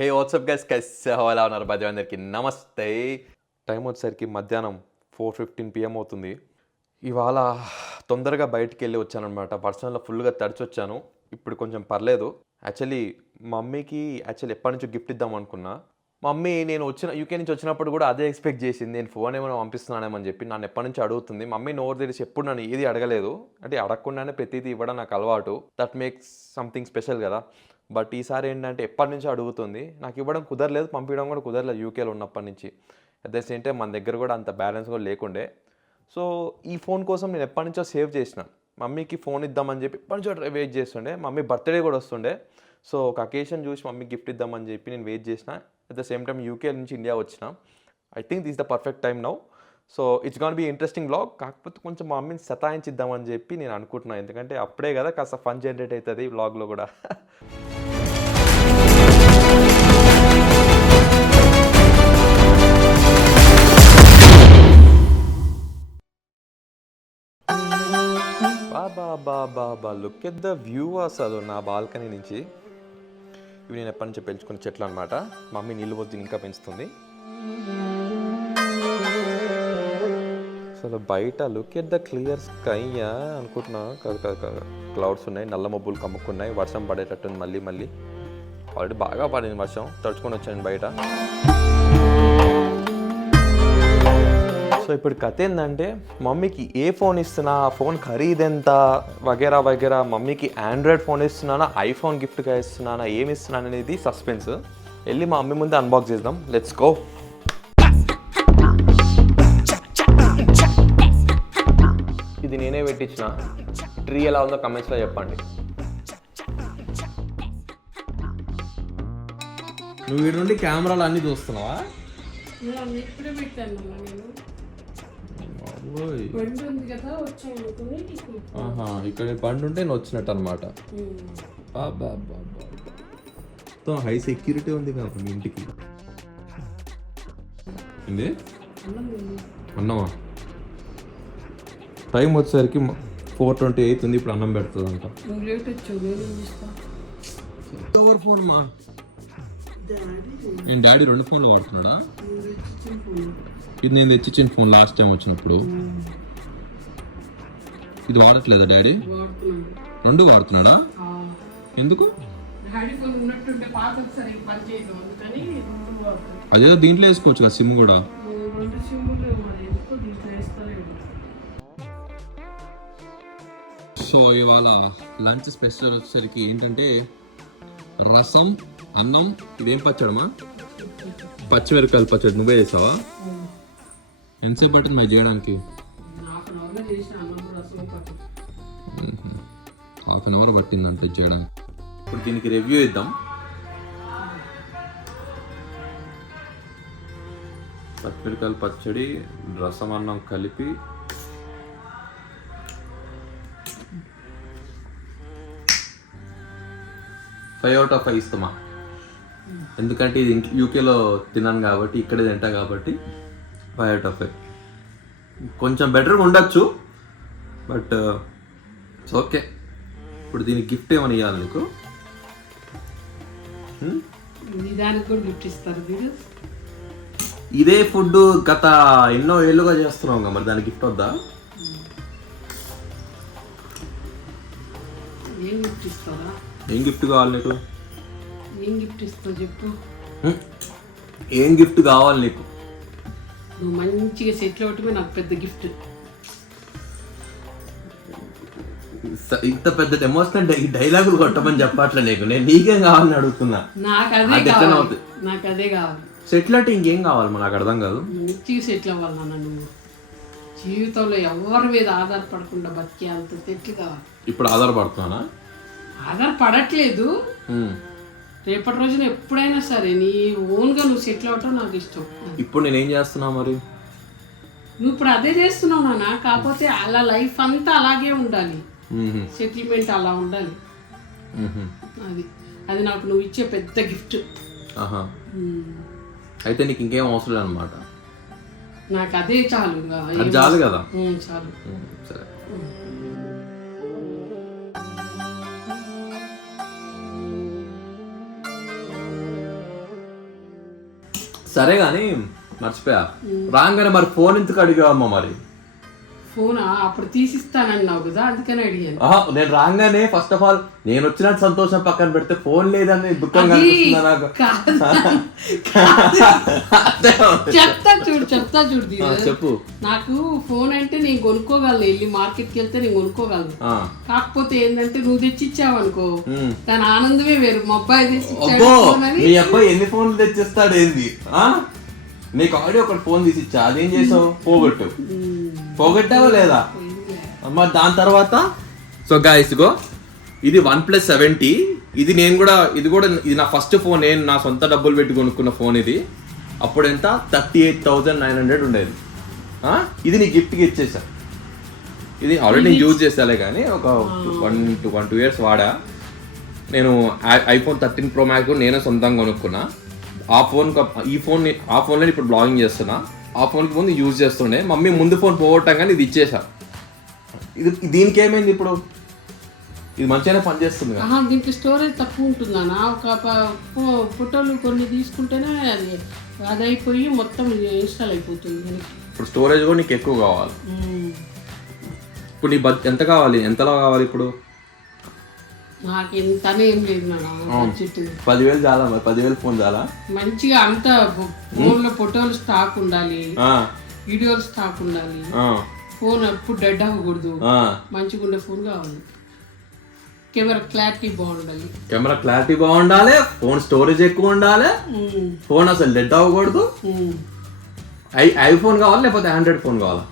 హే WhatsApp guys कैसे हो ఎలా ఉన్నారు బాయ్ అందరికి నమస్తే. టైం వచ్చేసరికి మధ్యాహ్నం 4:15 PM అవుతుంది. ఇవాళ తొందరగా బయటికి వెళ్ళి వచ్చానమాట. పర్సనల్గా ఫుల్గా తడిచి వచ్చాను. ఇప్పుడు కొంచెం పర్లేదు. యాక్చువల్లీ మమ్మీకి ఎప్పటి నుంచో గిఫ్ట్ ఇద్దాం అనుకున్నా. మమ్మీ నేను యూకే నుంచి వచ్చినప్పుడు కూడా అదే ఎక్స్పెక్ట్ చేసింది. నేను ఫోన్ ఏమైనా పంపిస్తున్నానేమని చెప్పి నన్ను ఎప్పటి నుంచి అడుగుతుంది. మమ్మీ నోరు తెరిచి ఎప్పుడు నన్ను ఏది అడగలేదు. అంటే అడగకుండానే ప్రతిదీ ఇవ్వడం నాకు అలవాటు. దట్ మేక్స్ సంథింగ్ స్పెషల్ కదా. బట్ ఈసారి ఏంటంటే ఎప్పటి నుంచో అడుగుతుంది. నాకు ఇవ్వడం కుదరలేదు, పంపించడం కూడా కుదరలేదు యూకేలో ఉన్నప్పటి నుంచి. అట్ ద సేమ్ టైం మన దగ్గర కూడా అంత బ్యాలెన్స్ కూడా లేకుండే. సో ఈ ఫోన్ కోసం నేను ఎప్పటి నుంచో సేవ్ చేసిన. మమ్మీకి ఫోన్ ఇద్దామని చెప్పి ఎప్పటి నుంచో వెయిట్ చేస్తుండే. మమ్మీ బర్త్డే కూడా వస్తుండే. సో ఒక అకేషన్ చూసి మమ్మీకి గిఫ్ట్ ఇద్దామని చెప్పి నేను వెయిట్ చేసిన. At the same time UK నుంచి ఇండియా వచ్చిన. I think this the perfect time now. So it's gone be interesting vlog. కాకపోతే కొంచెం మా మమ్మీని సతాయించిద్దామని చెప్పి నేను అనుకుంటున్నాను. ఎందుకంటే అప్పుడే కదా కాస్త ఫన్ జనరేట్ అవుతుంది ఈ వ్లాగ్లో కూడా. బాబా లుక్ ఎట్ ద వ్యూ అసలు నా బాల్కనీ నుంచి. ఇవి నేను ఎప్పటి నుంచో పెంచుకునే చెట్లు అనమాట. మమ్మీ నీళ్ళు పోతే ఇంకా పెంచుతుంది. అసలు బయట look at the clear sky అనుకుంటున్నా. క్లౌడ్స్ ఉన్నాయి, నల్ల మబ్బులు కమ్ముకున్నాయి, వర్షం పడేటట్టుంది మళ్ళీ. ఆల్రెడీ బాగా పడింది వర్షం, తడుచుకొని వచ్చాను బయట. సో ఇప్పుడు కథ ఏంటంటే మమ్మీకి ఏ ఫోన్ ఇస్తున్నా, ఆ ఫోన్ ఖరీదెంత వగేరా మమ్మీకి ఆండ్రాయిడ్ ఫోన్ ఇస్తున్నానా, ఐఫోన్ గిఫ్ట్గా ఇస్తున్నానా, ఏమి ఇస్తున్నాను అనేది సస్పెన్స్. వెళ్ళి మా మమ్మీ ముందే అన్బాక్స్ చేద్దాం. Let's go. ఇది నేనే పెట్టించిన. ట్రీ ఎలా ఉందో కమెంట్స్లో చెప్పండి. నువ్వు వీడి నుండి కెమెరాలు అన్నీ చూస్తున్నావా? ఇక్కడ బండి ఉంటే నేను వచ్చినట్టు అనమాట. హై సెక్యూరిటీ ఉంది కదా మీ ఇంటికి. అన్నమా టైం వచ్చేసరికి 4:28 ఉంది. ఇప్పుడు అన్నం పెడుతుంది అంట. ఎవరు ఫోన్ మా నేను డాడీ 2 ఫోన్లు వాడుతున్నాడా? ఇది నేను తెచ్చిచ్చిన ఫోన్ లాస్ట్ టైం వచ్చినప్పుడు. ఇది వాడట్లేదా డాడీ? 2 వాడుతున్నాడా? ఎందుకు? అదేదో దీంట్లో వేసుకోవచ్చు కదా సిమ్ కూడా. సో ఇవాళ లంచ్ స్పెషల్ వచ్చేసరికి ఏంటంటే రసం, అన్నం. ఇదేం పచ్చడమా? పచ్చిమిరపకాయల పచ్చడి. నువ్వే చేసావా? ఎంతసేపు పట్టింది మరి చేయడానికి? హాఫ్ అన్ అవర్ పట్టింది అంతే చేయడానికి. ఇప్పుడు దీనికి రివ్యూ ఇద్దాం. పచ్చిమిరపకాయల పచ్చడి, రసం, అన్నం కలిపి 5 out of 5 ఇస్తామా. ఎందుకంటే ఇది యూకేలో తిన్నాను కాబట్టి, ఇక్కడే తింటా కాబట్టి 5 out of 5. కొంచెం బెటర్గా ఉండొచ్చు బట్ ఇట్స్ ఓకే. ఇప్పుడు దీనికి గిఫ్ట్ ఏమని ఇవ్వాలి నీకు? ఇదే ఫుడ్ గత ఎన్నో ఏళ్ళుగా చేస్తున్నాం కదా, మరి దానికి గిఫ్ట్ వద్దా? ఏం గిఫ్ట్ కావాలి నీకు? ఏం గిఫ్ట్ ఇస్తావు చెప్పు. ఏం గిఫ్ట్ కావాలి నీకు? నువ్వు మంచిగా సెటిల్ అవటమే నాకు పెద్ద గిఫ్ట్. ఇంత పెద్ద ఎమోషనల్ డైలాగులు కొట్టమని చెప్పట్లే నీకు. నేను నీకేం కావాలని అడుగుతున్నా. నాకు అదే కావాలి. సెటిల్ అంటే ఇంకేం కావాలి నాకు అర్థం కాదు. మంచిగా సెటిల్ అవ్వాలి నువ్వు. జీవితంలో ఎవరి మీద ఆధారపడకుండా బతికే అంత సెటిల్ కావాలి. ఇప్పుడు ఆధారపడుతున్నానా? ఆధారపడట్లేదు. రేపటి రోజున ఎప్పుడైనా సరే నీ ఓన్గా నువ్వు సెటిల్ అవటం నాకు ఇష్టం. ఇప్పుడు నేనేం చేస్తున్నా మరి? నువ్వు ఇప్పుడు అదే చేస్తున్నావు నాన్న. కాకపోతే అలా లైఫ్ అంతా అలాగే ఉండాలి. సెటిల్మెంట్ అలా ఉండాలి. అది నాకు నువ్వు ఇచ్చే పెద్ద గిఫ్ట్. అయితే నీకు ఇంకేం అవసరం లేదన్నమాట. నాకు అదే చాలు. చాలు కదా? చాలు. సరే. సరే కానీ మర్చిపోయా రాగానే మరి ఫోన్ ఎందుకు అడిగావమ్మా మరి? ఫోనా అప్పుడు తీసిస్తానన్నావు కదా, అందుకని అడిగాను. నేను రాగానే ఫస్ట్ ఆఫ్ ఆల్ నేను వచ్చినట్టు సంతోషం పక్కన పెడితే ఫోన్ లేదని దుఃఖంగా అనిపిస్తుందా నాకు? చెప్తా చూడు చెప్పు. నాకు ఫోన్ అంటే నేను కొనుక్కోగలను, వెళ్ళి మార్కెట్కి వెళ్తే నేను కొనుక్కోగలను. కాకపోతే ఏంటంటే నువ్వు తెచ్చిచ్చావు అనుకో, దాని ఆనందమే వేరు. మా అబ్బాయి తెచ్చిచ్చాడు. మీ అబ్బాయి ఎన్ని ఫోన్లు తెచ్చిస్తాడు ఏంది? నీకు ఆల్రెడీ ఒకటి ఫోన్ తీసిచ్చా, అదేం చేసావు? పోగొట్టావా లేదా? మరి దాని తర్వాత సో గాయ్స్ గో ఇది OnePlus 70. ఇది నా ఫస్ట్ ఫోన్. నేను నా సొంత డబ్బులు పెట్టి కొనుక్కున్న ఫోన్ ఇది. అప్పుడు ఎంత? 38,900 ఉండేది. ఇది నీ గిఫ్ట్కి ఇచ్చేసా. ఇది ఆల్రెడీ నేను యూజ్ చేసాలే కానీ ఒక 1-2 ఇయర్స్ వాడా. నేను iPhone 13 Pro Max కూడా నేనే సొంతంగా కొనుక్కున్నా. ఆ ఫోన్లో ఇప్పుడు బ్లాగింగ్ చేస్తున్నా. ఆ ఫోన్కి ముందు యూజ్ చేస్తుండే. మమ్మీ ముందు ఫోన్ పోగొట్టాం కానీ ఇది ఇచ్చేసా. దీనికి ఏమైంది ఇప్పుడు? ఇది మంచిగానే పనిచేస్తుంది కదా. దీనికి స్టోరేజ్ తక్కువ ఉంటుందన్నా. ఒక ఫోటోలు కొన్ని తీసుకుంటేనే అది అయిపోయి మొత్తం ఇన్స్టాల్ అయిపోతుంది. ఇప్పుడు స్టోరేజ్ కూడా నీకు ఎక్కువ కావాలి. ఇప్పుడు నీ ఎంత కావాలి? ఎంతలో కావాలి ఇప్పుడు? నాకు ఎంతనే ఏం లేదు బడ్జెట్. 10,000 చాలా. మరి 10,000 ఫోన్ చాలా. మంచిగా అంత ఫోన్లో ఫోటోలు స్టాక్ ఉండాలి, వీడియోలు స్టాక్ ఉండాలి. ఫోన్ ఎప్పుడు డెడ్ అవ్వకూడదు. మంచిగా ఉండే ఫోన్ కావాలి. కెమెరా క్లారిటీ బాగుండాలి. ఫోన్ స్టోరేజ్ ఎక్కువ ఉండాలి. ఫోన్ అసలు డెడ్ అవ్వకూడదు. ఐఫోన్ కావాలి లేకపోతే ఆండ్రాయిడ్ ఫోన్ కావాలా?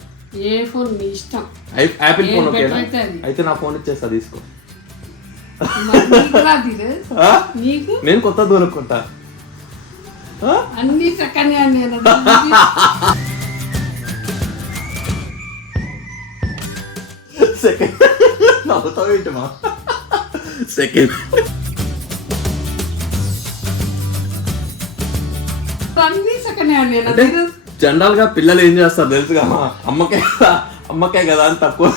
ఏ ఫోన్ నీ ఇష్టం. యాపిల్ ఫోన్ అయితే నా ఫోన్ ఇచ్చేస్తా, తీసుకో. నేను కొత్త దొరుకుంటా. అన్ని సెకండ్ హ్యాండ్. నవ్వుతావేంటమా? సెకండ్ అన్ని సెకండ్ హ్యాండ్. జనరల్ గా పిల్లలు ఏం చేస్తారు తెలుసుగా? అమ్మకే కదా అని తక్కువ.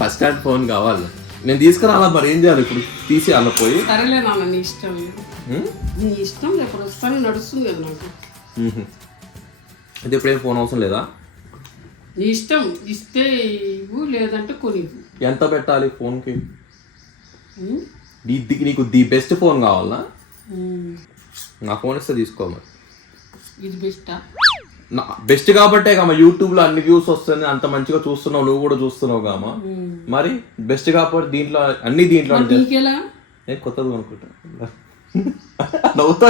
ఫస్ట్ హ్యాండ్ ఫోన్ కావాలి. నేను తీసుకురాలా, మరి ఏం చేయాలి ఇప్పుడు? తీసి అలా పోయి. సరేలే నాన్న, నీ ఇష్టం. నీ ఇష్టం. ఎప్పుడు వస్తాను నడుస్తుంది కదా నాకు. అయితే ఇప్పుడేం ఫోన్ అవసరం లేదా? నీ ఇష్టం. ఇస్తే ఇవ్వు, లేదంటే కొని. ఎంత పెట్టాలి ఫోన్కి? నీకు ది బెస్ట్ ఫోన్ కావాలా? నా ఫోన్ ఇస్తే తీసుకో. మరి ఇది బెస్టా? బెస్ట్ కాబట్టే కామా యూట్యూబ్లో అన్ని వ్యూస్ వస్తుంది, అంత మంచిగా చూస్తున్నావు, నువ్వు కూడా చూస్తున్నావు కామా. మరి బెస్ట్ కాబట్టి దీంట్లో నేను కొత్తది అనుకుంటా. నవ్వుతా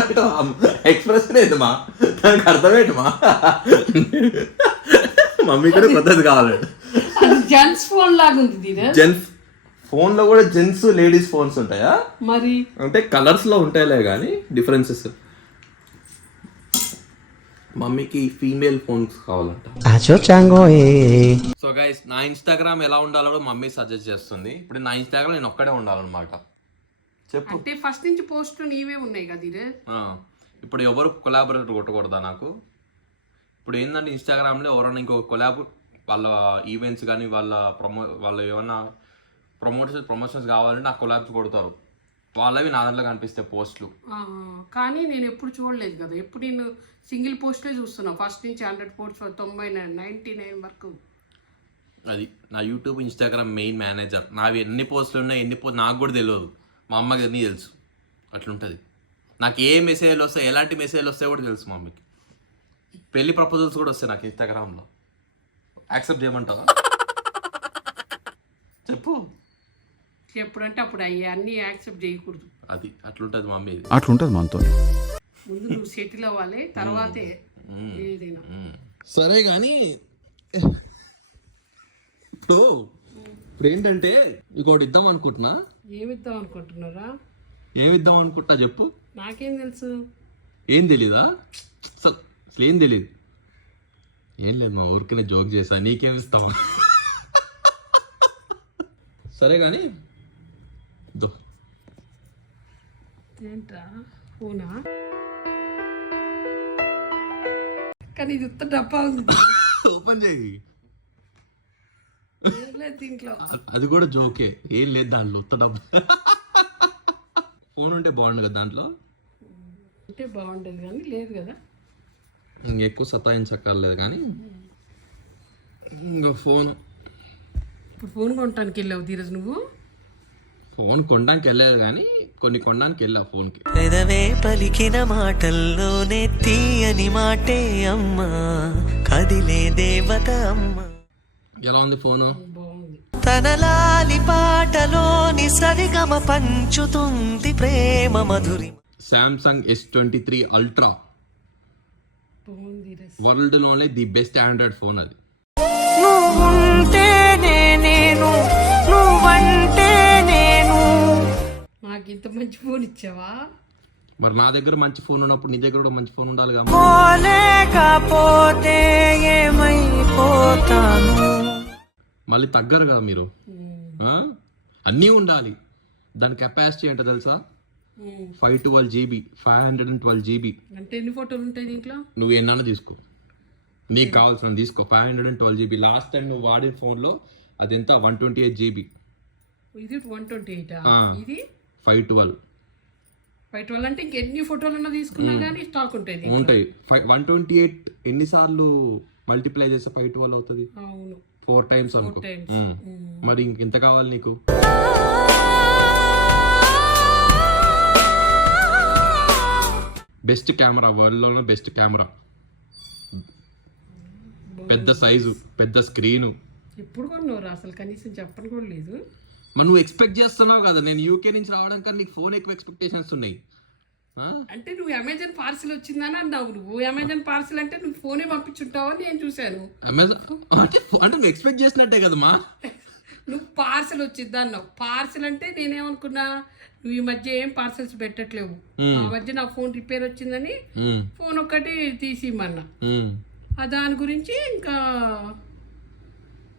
ఎక్స్ప్రెస్ లేదమ్మా, దానికి అర్థమేటమా? మమ్మీ కూడా కొత్తది కావాలి. జెంట్స్ ఫోన్ లాగా ఉంది. జెంట్స్ ఫోన్ లో కూడా జెంట్స్ లేడీస్ ఫోన్స్ ఉంటాయా? మరి అంటే కలర్స్ లో ఉంటాయిలే కానీ డిఫరెన్సెస్. మమ్మీకి ఫీమేల్ ఫోన్స్ కావాలంట. సో గైస్, నా ఇన్స్టాగ్రామ్ ఎలా ఉండాలో మమ్మీ సజెస్ట్ చేస్తుంది. ఇప్పుడు నా ఇన్స్టాగ్రామ్ నేను ఒక్కడే ఉండాలన్నమాట. చెప్పు. అంటే ఫస్ట్ నుంచి పోస్ట్ నీవే ఉన్నాయి కదా. ఇప్పుడు ఎవరు కొలాబరేటర్ కొట్టకూడదా నాకు? ఇప్పుడు ఏంటంటే ఇన్స్టాగ్రామ్లో ఎవరైనా ఇంకో కొలాబ్ వాళ్ళ ఈవెంట్స్ కానీ వాళ్ళు ఏమన్నా ప్రమోషన్స్ కావాలంటే నాకు కొలాబ్స్ కొడతారు. వాళ్ళవి నా దాంట్లో కనిపిస్తాయి పోస్టులు. కానీ నేను ఎప్పుడు చూడలేదు కదా. ఎప్పుడు నేను సింగిల్ పోస్ట్లే చూస్తున్నాను ఫస్ట్ నుంచి 100 పోస్ట్స్ 99 వరకు. అది నా యూట్యూబ్ ఇన్స్టాగ్రామ్ మెయిన్ మేనేజర్. నావి ఎన్ని పోస్టులు ఉన్నాయి, నాకు కూడా తెలియదు. మా అమ్మకి అన్నీ తెలుసు. అట్లుంటుంది. నాకు ఏ మెసేజ్లు వస్తాయి, ఎలాంటి మెసేజ్లు వస్తాయో కూడా తెలుసు మా అమ్మకి. పెళ్లి ప్రపోజల్స్ కూడా వస్తాయి నాకు ఇన్స్టాగ్రామ్లో. యాక్సెప్ట్ చేయమంటావా? చెప్పు. ఎప్పుడంటే అప్పుడు అన్నీ యాక్సెప్ట్ చేయకూడదు. అది అట్లుంటుంది మమ్మీ. అట్లుంటుంది మనతో. ముందు నువ్వు సెటిల్ అవ్వాలి, తర్వాతే ఏదైనా. సరే కానీ ఇప్పుడు ఏంటంటే ఇంకోటి ఇద్దాం అనుకుంటున్నా. ఏమిద్దాం అనుకుంటున్నారా? ఏమిద్దాం అనుకుంటున్నా చెప్పు. నాకేం తెలుసు? ఏం తెలీదా? అసలు ఏం తెలీదు. ఏం లేదు, మా ఊరికనే జోక్ చేసా. నీకేమి ఇస్తావా? సరే కానీ ఏంట్రా ఫోనా? కానీ ఇది ఉత్త డబ్బా ఉంది. ఓపెన్ చేయి. దీంట్లో అది కూడా జోకే. ఏం లేదు దాంట్లో, ఉత్త డబ్బా. ఫోన్ ఉంటే బాగుండు కదా దాంట్లో. ఉంటే బాగుండేది కానీ లేదు కదా. ఇంకెక్కువ సతాయించక్కర్లేదు కానీ ఇంకా ఫోన్ ఇప్పుడు ఫోన్ కొనటానికి వెళ్ళావు ధీరజ్ నువ్వు? ఫోన్ కొనడానికి వెళ్ళలేదు కానీ కొన్ని కొనడానికి వెళ్ళా ఫోన్కి. పెదవే పలికిన మాటల్లోనే తీయని మాటే అమ్మా, కదిలే దేవత అమ్మ. ఎలా ఉంది ఫోను? బాగుంది. తన లాలి పాటలోని సరిగమ పంచుతుంది ప్రేమ మధురి. సామ్సంగ్ S23 అల్ట్రా బాగుంది ధీరజ్. వరల్డ్లోనే ది బెస్ట్ ఆండ్రాయిడ్ ఫోన్ అది. నువ్వుంటేనే నేను, నువ్వంటే నేను. నాకు ఇంత మంచి ఫోన్ ఇచ్చావా? మరి నా దగ్గర మంచి ఫోన్ ఉన్నప్పుడు నీ దగ్గర కూడా మంచి ఫోన్ ఉండాలి కదా. పోలేకపోతే ఏమైపోతాను. మళ్ళీ తగ్గరు కదా మీరు. అన్నీ ఉండాలి. దాని కెపాసిటీ ఏంటో తెలుసా? 512 GB, 512 GB. అంటే ఎన్ని ఫోటోలు ఉంటాయి దీంట్లో? నువ్వు ఎన్నన్నా తీసుకో, నీకు కావాల్సిన తీసుకో. 512 GB. లాస్ట్ టైం నువ్వు వాడిన ఫోన్లో అది ఎంత? 128 GB. ఇది 128. ఇది 512 అంటే ఇంకెన్ని ఫోటోలు తీసుకున్నా కానీ స్టాక్ ఉంటాయి. 128 ఎన్నిసార్లు మల్టిప్లై చేస్తే 512 అవుతుంది? అవును, 4 times అనుకో. మరి ఇంకెంత కావాలి నీకు? బెస్ట్ కెమెరా, వరల్డ్లోనే బెస్ట్ కెమెరా. పెద్ద సైజు, పెద్ద స్క్రీను. ఎప్పుడు కొన్నావు అసలు? కనీసం చెప్పని కూడా లేదు. మరి నువ్వు ఎక్స్పెక్ట్ చేస్తున్నావు కదా, నేను యూకే నుంచి రావడం కానీ నీకు ఫోన్ ఎక్కువ ఎక్స్పెక్టేషన్స్ ఉన్నాయి. అంటే నువ్వు అమెజాన్ పార్సిల్ వచ్చిందని అన్నావు. నువ్వు అమెజాన్ పార్సిల్ అంటే నువ్వు ఫోనే పంపించుంటావు అని నేను చూశాను. అమెజాన్ అంటే నువ్వు ఎక్స్పెక్ట్ చేసినట్టే కదమ్మా. నువ్వు పార్సిల్ వచ్చిద్దా అన్నావు. పార్సిల్ అంటే నేనేమనుకున్నా, నువ్వు ఈ మధ్య ఏం పార్సల్స్ పెట్టట్లేవు, ఆ మధ్య నా ఫోన్ రిపేర్ వచ్చిందని ఫోన్ ఒక్కటి తీసిమన్నా. దాని గురించి ఇంకా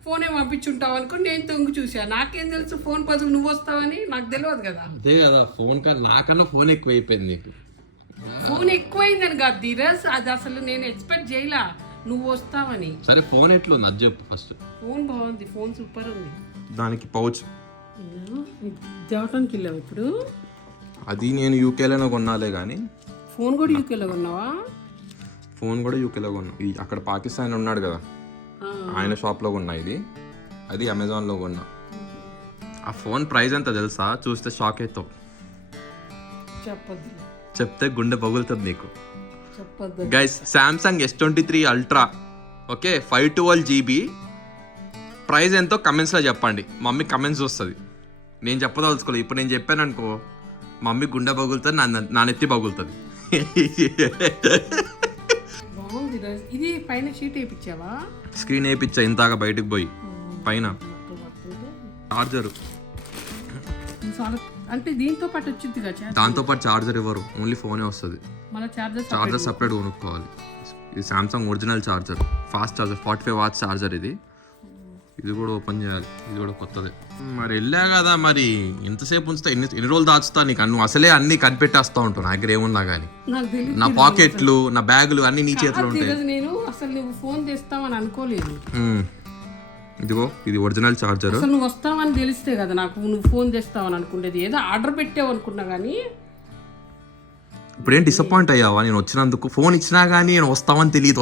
ఫోనే పంపించుంటావు అనుకుని నేను తొంగి చూసాను. నాకేం తెలుసు ఫోన్ బదులు నువ్వు వస్తావని? నాకు తెలియదు కదా. అదే కదా, ఫోన్ నాకన్నా ఫోన్ ఎక్కువ అయిపోయింది నీకు. ఫోన్ ఎక్కువైందని కాదు ధీరజ్, అది అసలు నేను ఎక్స్పెక్ట్ చేయలా నువ్వు వస్తావని. సరే ఫోన్ ఎట్లుంది అది చెప్పు ఫస్ట్. ఫోన్ బాగుంది, ఫోన్ సూపర్ ఉంది. దానికి పౌచ్ దేవటానికి వెళ్ళావు ఇప్పుడు? అది నేను యూకేలోనే కొన్నాలే కానీ. ఫోన్ కూడా యూకేలో కొన్నావా? ఫోన్ కూడా యూకేలో కొన్నా. అక్కడ పాకిస్తాన్ ఉన్నాడు కదా, ఆయన షాప్లో కొన్నా. ఇది అది అమెజాన్లో కొన్నా. ఆ ఫోన్ ప్రైస్ ఎంత తెలుసా? చూస్తే షాక్ అవుతావు. చెప్పద్దు, చెప్తే గుండె పగులుతుంది నీకు. చెప్పద్దు guys, Samsung S23 ultra, okay, 512 GB. Price ఎంతో కమెంట్స్లో చెప్పండి. మమ్మీ కమెంట్స్ వస్తుంది, నేను చెప్పదలుచుకోలేదు. ఇప్పుడు నేను చెప్పాను అనుకో, మమ్మీ గుండె పగులుతుంది, నా నెత్తి పగులుతుంది. బాగుంది. ఇది పైన షీట్ వేయించావా? స్క్రీన్ వేయించా ఇంతాక బయటకు పోయి. పైన చార్జరు, అంటే దీంతో పాటు వచ్చింది కదా. దాంతో పాటు చార్జర్ ఇవ్వరు, ఓన్లీ ఫోనే వస్తుంది. మళ్ళీ చార్జర్ సపరేట్ కొనుక్కోవాలి. ఇది Samsung original charger, fast charger, 45 watts charger. ఇది కూడా ఓపెన్ చేయాలి, ఇది కూడా కొత్తదే. మరి వెళ్ళా కదా, మరి ఎంతసేపు ఉంచుతా? ఎన్ని రోజులు దాచుతా నీకు? నువ్వు అసలే అన్ని కనిపెట్టేస్తా ఉంటావు. నా దగ్గర ఏమున్నా కానీ, నా పాకెట్లు, నా బ్యాగులు అన్ని నీ చేతిలో ఉంటాయి. నేను అసలు నువ్వు ఫోన్ తెస్తావని అనుకోలేదు. ఇదిగో ఇది ఒరిజినల్ చార్జర్. అసలు నువ్వు వస్తావని తెలిస్తే కదా నాకు నువ్వు ఫోన్ తెస్తావని అనుకునేది. ఏదో ఆర్డర్ పెట్టావు అనుకున్నా కానీ. ఇప్పుడేం డిసప్పాయింట్ అయ్యావా నేను వచ్చినందుకు? ఫోన్ ఇచ్చినా కానీ నేను వస్తావని తెలియదు.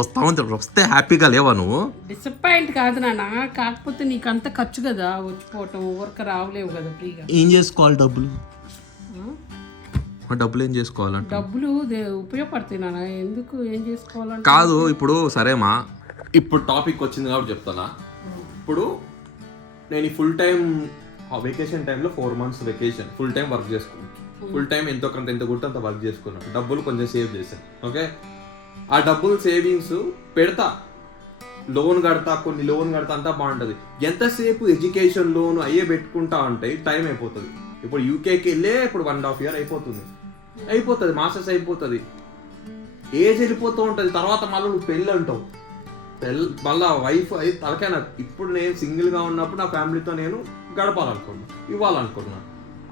వస్తే హ్యాపీగా లేవా నువ్వు? డిసప్పాయింట్ కాదు నాన్న, కాకపోతే నీకు అంత ఖర్చు కదా వచ్చిపోవటం, వర్క్ రావలేవు కదా ఫ్రీగా. ఏం చేసుకోవాలి డబ్బులు? డబ్బులు ఏం చేసుకోవాలంటే డబ్బులు ఉపయోగపడతాయి నాన్న. ఎందుకు ఏం చేసుకోవాలంటే కాదు. ఇప్పుడు సరేమా, ఇప్పుడు టాపిక్ వచ్చింది కాబట్టి చెప్తానా. ఇప్పుడు నేను ఫుల్ టైం వెకేషన్ టైంలో 4 months vacation full time work చేసుకున్నాను. ఫుల్ టైం ఎంతో కొంత ఎంత గుర్తు అంత వర్క్ చేసుకున్నాను. డబ్బులు కొంచెం సేవ్ చేశాను. ఓకే, ఆ డబ్బులు సేవింగ్స్ పెడతా, లోన్ కడతా, కొన్ని లోన్ కడతా, అంతా బాగుంటుంది. ఎంతసేపు ఎడ్యుకేషన్ లోన్ అయ్యే పెట్టుకుంటా అంటే టైం అయిపోతుంది. ఇప్పుడు యూకేకి వెళ్ళే ఇప్పుడు 1.5 year అయిపోతుంది, మాస్టర్స్ అయిపోతుంది, ఏజ్ వెళ్ళిపోతూ ఉంటుంది. తర్వాత మళ్ళీ నువ్వు పెళ్ళి అంటావు, మళ్ళా వైఫ్ అది తలకాయ. నాకు ఇప్పుడు నేను సింగిల్గా ఉన్నప్పుడు నా ఫ్యామిలీతో నేను గడపాలనుకున్నాను, ఇవ్వాలనుకున్నాను.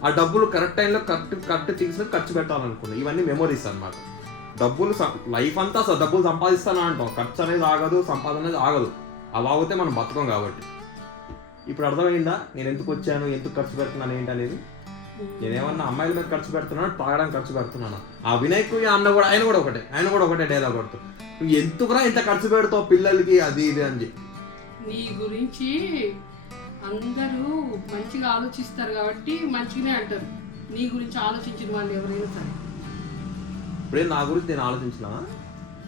ఆ డబ్బులు కరెక్ట్ టైంలో కరెక్ట్ థింగ్స్ ఖర్చు పెట్టాలనుకున్నాను. ఇవన్నీ మెమరీస్ అన్నమాట. డబ్బులు లైఫ్ అంతా డబ్బులు సంపాదిస్తానా అంటాం, ఖర్చు అనేది ఆగదు, సంపాదన అనేది ఆగదు. అలా అవుతే మనం బతకం. కాబట్టి ఇప్పుడు అర్థమైందా నేను ఎందుకు వచ్చాను, ఎందుకు ఖర్చు పెడుతున్నాను ఏంటి అనేది? నేనేమన్నా అమ్మాయిల మీద ఖర్చు పెడుతున్నాను, తాగడానికి ఖర్చు పెడుతున్నాను. ఆ వినాయక్ అన్న కూడా ఆయన కూడా ఒకటే డైలాగ్ కొడుతాడు, నువ్వు ఎందుకురా ఇంత ఖర్చు పెడతావు పిల్లలకి అది ఇది అని చెప్పి. నీ గురించి అందరూ మంచిగా ఆలోచిస్తారు కాబట్టి మంచిగానే అంటారు. నీ గురించి ఆలోచించిన వాళ్ళు ఎవరైనా సరే. ఇప్పుడే నా గురించి నేను ఆలోచించినా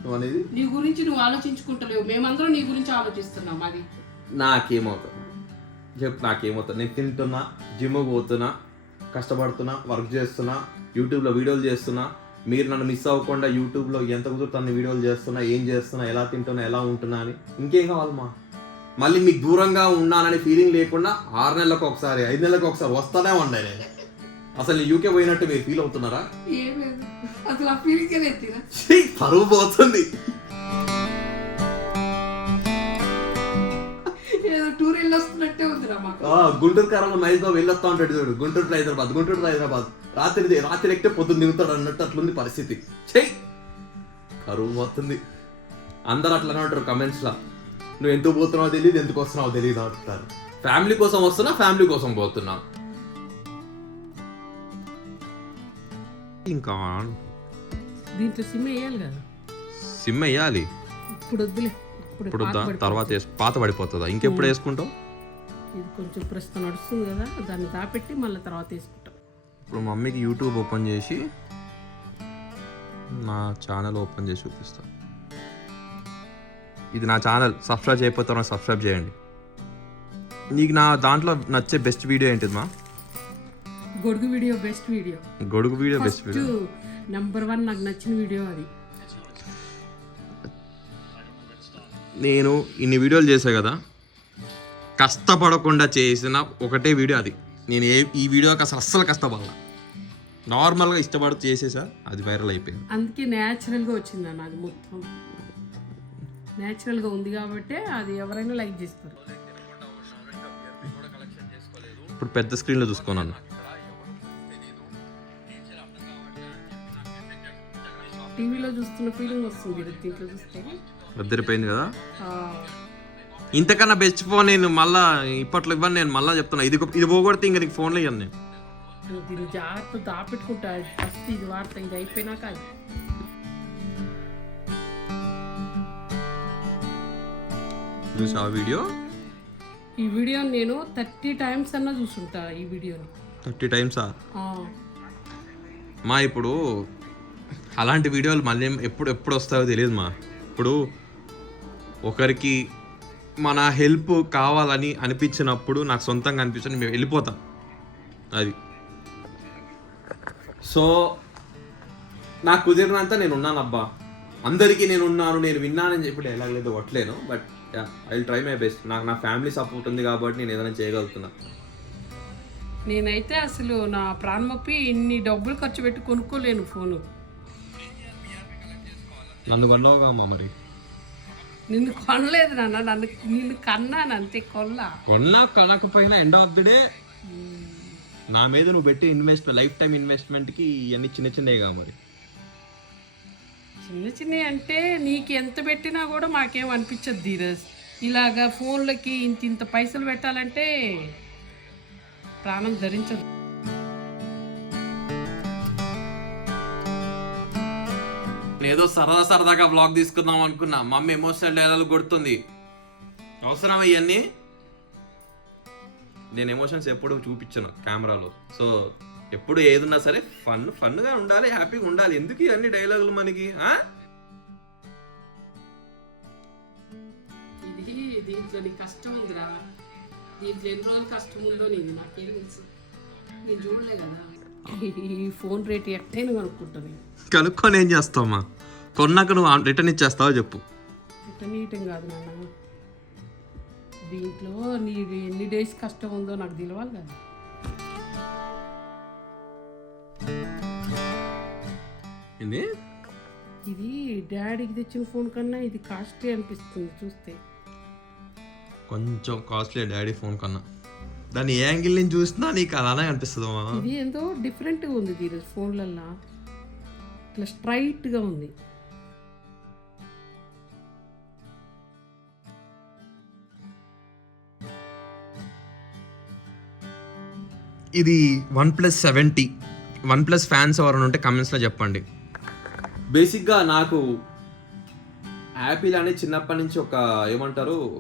నువ్వు అనేది? నీ గురించి నువ్వు ఆలోచించుకుంటలేవు, మేమందరం నీ గురించి ఆలోచిస్తున్నాం. అది నాకేమవుతుంది చెప్పు, నాకేమవుతుంది? నేను తింటున్నా, జిమ్ పోతున్నా, కష్టపడుతున్నా, వర్క్ చేస్తున్నా, యూట్యూబ్లో వీడియోలు చేస్తున్నా, మీరు నన్ను మిస్ అవ్వకుండా యూట్యూబ్లో ఎంత కుదురుతాను వీడియోలు చేస్తున్నా, ఏం చేస్తున్నా, ఎలా తింటున్నా, ఎలా ఉంటున్నా అని. ఇంకేం కావాలమ్మా? మళ్ళీ మీకు దూరంగా ఉన్నానని ఫీలింగ్ లేకుండా 6 నెలలకు ఒకసారి 5 నెలలకు ఒకసారి వస్తానే ఉండాలి. నేను అసలు యూకే పోయినట్టు మీరు ఫీల్ అవుతున్నారా? ఏం లేదు, అసలు ఆ ఫీలింగే లేదు. పరువు పోతుంది. ఏదో టూర్ వెళ్ళి వస్తున్నట్టే ఉందిరా మాకు. గుంటూరు కారంలో మహేష్ బాబు వెళ్ళొస్తా ఉంటాడు చూడు, గుంటూరు టు హైదరాబాద్ రాత్రి ఎక్కితే పొద్దున్న దిగుతాడు అన్నట్టు అట్లుంది పరిస్థితి. చెయ్యి కరువు పోతుంది. అందరు అట్లనే ఉంటారు కమెంట్స్లో, నువ్వు ఎందుకు పోతున్నావో తెలియదు, ఎందుకు వస్తున్నావో తెలియదు అంటారు. ఫ్యామిలీ కోసం వస్తున్నా, ఫ్యామిలీ కోసం పోతున్నా. ఇంకా దీంట్లో సిమ్ వేయాలి కదా. సిమ్ వేయాలి ఇప్పుడు వద్దులే, ఇప్పుడు తర్వాత పాత పడిపోతుందా? ఇంకెప్పుడు వేసుకుంటావు? ఇది కొంచెం ప్రస్తుతం నడుస్తుంది కదా, దాన్ని దాపెట్టి మళ్ళీ తర్వాత వేసుకుంటాం. ఇప్పుడు మమ్మీకి యూట్యూబ్ ఓపెన్ చేసి నా ఛానల్ ఓపెన్ చేసి చూపిస్తాను. ఇది నా ఛానల్, సబ్స్క్రైబ్ చేయకపోతే సబ్స్క్రైబ్ చేయండి. నీకు నా దాంట్లో నచ్చే బెస్ట్ వీడియో ఏంటిది మా? గొడుగు వీడియో బెస్ట్ వీడియో. గొడుగు వీడియో బెస్ట్ వీడియో నెంబర్ 1 నాకు నచ్చిన వీడియో అది. నేను ఇన్ని వీడియోలు చేసా కదా, కష్టపడకుండా చేసిన ఒకటే వీడియో అది. నేను ఈ వీడియోకి అస్సలు కష్టపడాల, నార్మల్గా ఇష్టపడుతూ చేసేసా, అది వైరల్ అయిపోయింది. అందుకే న్యాచురల్గా వచ్చింది అన్న, అది మొత్తం న్యాచురల్గా ఉంది కాబట్టి అది ఎవరైనా లైక్ చేస్తారు. ఇప్పుడు పెద్ద స్క్రీన్లో చూసుకున్నాను. టీవీలో చూస్తున్న ఫీలింగ్ వస్తుంది, దీంట్లో చూస్తే వద్దరిపోయింది కదా. ఇంతకన్నా బెస్ట్ ఫోన్ నేను మళ్ళీ ఇప్పట్లో ఇవ్వను. నేను మళ్ళీ చెప్తున్నా, ఇది పోగొడితే ఇంకా నీకు ఫోన్లో ఇవ్వను నేను. దీన్ని జాగ్రత్త దాపెట్టుకుంటా, ఫస్ట్ ఇది వాడతా, ఇది అయిపోయినాక అది. చూసా వీడియో? ఈ వీడియో నేను 30 టైమ్స్ అన్నా చూసుంటా ఈ వీడియోని. 30 టైమ్సా? మా ఇప్పుడు అలాంటి వీడియోలు మళ్ళీ ఎప్పుడు వస్తాయో తెలియదు మా. ఇప్పుడు ఒకరికి మన హెల్ప్ కావాలని అనిపించినప్పుడు, నాకు సొంతంగా అనిపించింది, మేము వెళ్ళిపోతాం అది. సో నాకు కుదిరినంత నేను ఉన్నాను అబ్బా, అందరికీ నేను ఉన్నాను, నేను విన్నానని చెప్పి ఎలా లేదు కొట్టలేను. But I will try my best. నాకు నా ఫ్యామిలీ సపోర్ట్ ఉంది కాబట్టి నేను ఏదైనా చేయగలుగుతున్నా. నేనైతే అసలు నా ప్రాణమొప్పి ఇన్ని డబ్బులు ఖర్చు పెట్టి కొనుక్కోలేను ఫోను. నన్ను కొన్నావుగా అమ్మా. మరి నిన్ను కొనలేదు నాన్న, నిన్ను కన్నాను అంతే, కొనకపోయినా ఎండ్ ఆఫ్ ది డే నా మీద నువ్వు పెట్టి ఇన్వెస్ట్మెంట్, లైఫ్ టైం ఇన్వెస్ట్మెంట్కి ఇవన్నీ చిన్నగా. మరి చిన్న అంటే నీకు ఎంత పెట్టినా కూడా మాకేం అనిపించదు ధీరజ్. ఇలాగా ఫోన్లకి ఇంత పైసలు పెట్టాలంటే ప్రాణం ధరించదు. ఏదో సరదాగా బ్లాగ్ తీసుకుందాం అనుకున్నా, మమ్మీ ఎమోషనల్ డైలాగ్ కొడుతుంది. అవసరం ఇవన్నీ? నేను ఎమోషన్స్ ఎప్పుడు చూపించను కెమెరాలో. సో ఎప్పుడు ఏదున్నా సరే ఫన్గా ఉండాలి, హ్యాపీగా ఉండాలి. ఎందుకు ఇవన్నీ డైలాగులు మనకి? ఇది దీంట్లో నీ కష్టం ఉందిరా, దీంట్లో ఎన్ని రోజులు కష్టం ఉందో నీది నాకేం తెలుసు, నేను చూడలే కదా. ఈ ఫోన్ రేట్ ఎట్టైనా కనుక్కుంటుంది. కనుక్కొని ఏం చేస్తావమ్మా? కొన్నాక నువ్వు రిటర్న్ ఇచ్చేస్తావో చెప్పు. రిటర్న్ ఇయటం కాదు నాన్న, దీంట్లో నీది ఎన్ని డేస్ కష్టం ఉందో నాకు తెలియాలి కదా. ఇది డాడీకి తెచ్చిన ఫోన్ కన్నా ఇది కాస్ట్లీ అనిపిస్తుంది చూస్తే. కొంచెం కాస్ట్లీ డాడీ ఫోన్ కన్నా. దాన్ని ఏ యాంగిల్ నుంచి చూసినా నీకు అలానే అనిపిస్తుందమ్మా. ఇది ఏందో డిఫరెంట్గా ఉంది ఈరోజు ఫోన్లల్లో, ఇట్లా స్ట్రైట్గా ఉంది. ఇది OnePlus 70. OnePlus ఫ్యాన్స్ ఎవరైనా ఉంటే కమెంట్స్లో చెప్పండి. బేసిక్గా నాకు యాపిల్ అనేది చిన్నప్పటి నుంచి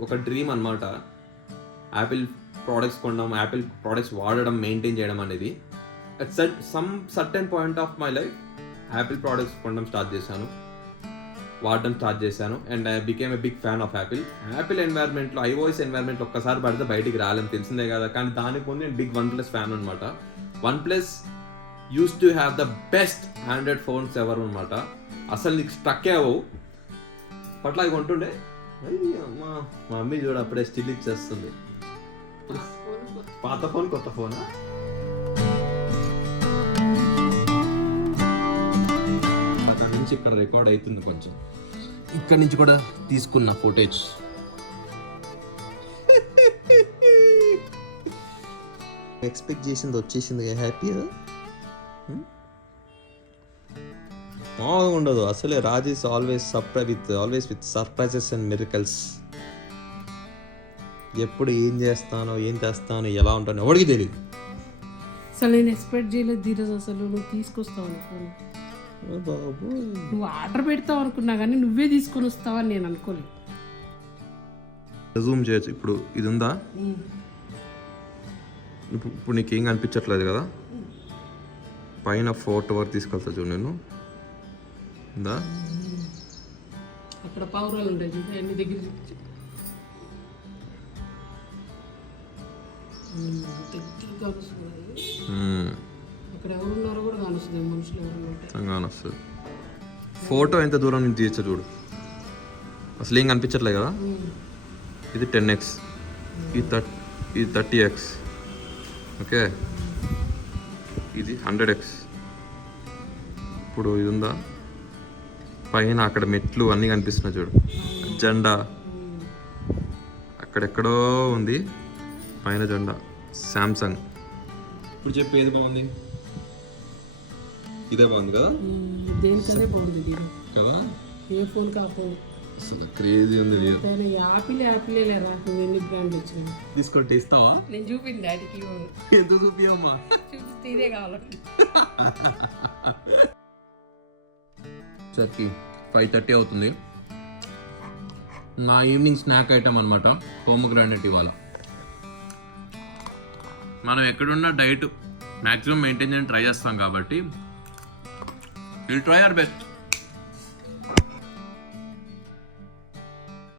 ఒక డ్రీమ్ అనమాట. యాపిల్ ప్రోడక్ట్స్ కొనడం, యాపిల్ ప్రోడక్ట్స్ వాడడం, మెయింటైన్ చేయడం అనేది. At some certain point of my life Apple products కొనడం స్టార్ట్ చేశాను, వాడడం స్టార్ట్ చేశాను. And I became a big fan of Apple. Apple ఎన్వైర్న్మెంట్లో, iOS ఎన్వైర్న్మెంట్లో ఒక్కసారి పడితే బయటికి రాలేని తెలిసిందే కదా. కానీ దానికి ముందు నేను బిగ్ OnePlus ఫ్యాన్ అనమాట. OnePlus use to have the best Android phones ever అనమాట. అసలు నీకు స్ట్రక్ అవ్వవు. పట్ల అవి కొంటుండే మా మమ్మీ చూడ అప్పుడే స్టిల్ ఇచ్చేస్తుంది. పాత ఫోన్ కొత్త ఫోనా? అక్కడ నుంచి ఇక్కడ రికార్డ్ అవుతుంది కొంచెం. ఇక్కడ నుంచి కూడా తీసుకున్న ఫుటేజ్. ఎక్స్పెక్ట్ చేసింది వచ్చేసింది. హ్యాపీగా మామూలుగా ఉండదు అసలే. Raj is always with surprises and miracles. ఎప్పుడు ఏం చేస్తానో, ఏం చేస్తానో, ఎలా ఉంటానో ఎవరికి తెలియదు. అసలు నేను ఎక్స్పెక్ట్ చేయలేదు ధీరజ్. అసలు నువ్వు తీసుకొస్తావు అనుకోను. బాబు నువ్వు ఆర్డర్ పెడతావు అనుకున్నా కానీ నువ్వే తీసుకొని వస్తావని నేను అనుకోలేదు. జూమ్ చేయొచ్చు. ఇప్పుడు ఇది ఉందా? ఇప్పుడు నీకేం కనిపించట్లేదు కదా. పైన ఫోటో వరకు తీసుకెళ్తా చూడు నేను. ఉందా? అక్కడ పౌరాలు ఉంటాయి చూడ, ఎన్ని దగ్గర చూపించు. దగ్గరగా వస్తుంది. అక్కడ ఎవరున్నారో కూడా కానొస్తుంది. మనుషులు ఎవరు ఉంటాయి కానొస్తుంది. ఫోటో ఎంత దూరం నుంచి తీయచ్చా చూడు. అసలు ఏం కనిపించట్లేదు కదా. ఇది 10x, ఇది 30x, ఓకే, ఇది 100x. ఇప్పుడు ఇది ఉందా? పైన అక్కడ మెట్లు అన్నీ కనిపిస్తున్నాయి చూడు. జెండా అక్కడెక్కడో ఉంది పైన జెండా. శాంసంగ్. ఇప్పుడు చెప్పి ఏది బాగుంది? ఇదే బాగుంది కదా. దేనికదే బాగుంది కదా. ఏ ఫోన్ కా ఫోన్ అసలు క్రేజీ ఉంది. యాపిలే లేరా. నువ్వు ఎన్ని బ్రాండ్ వచ్చినా తీసుకుంటే ఇస్తావా? నేను చూపింది డాడీకి. ఎంత చూపియమ్మా? చూపిస్తే ఇదే కావాలంటే. సరికి 5:30 అవుతుంది. నా ఈవినింగ్ స్నాక్ ఐటమ్ అనమాట పోమోగ్రానైట్. ఇవాళ మనం ఎక్కడున్నా డైట్ మ్యాక్సిమం మెయింటైన్ చేయడానికి ట్రై చేస్తాం కాబట్టి విల్ ట్రై అవర్ బెస్ట్.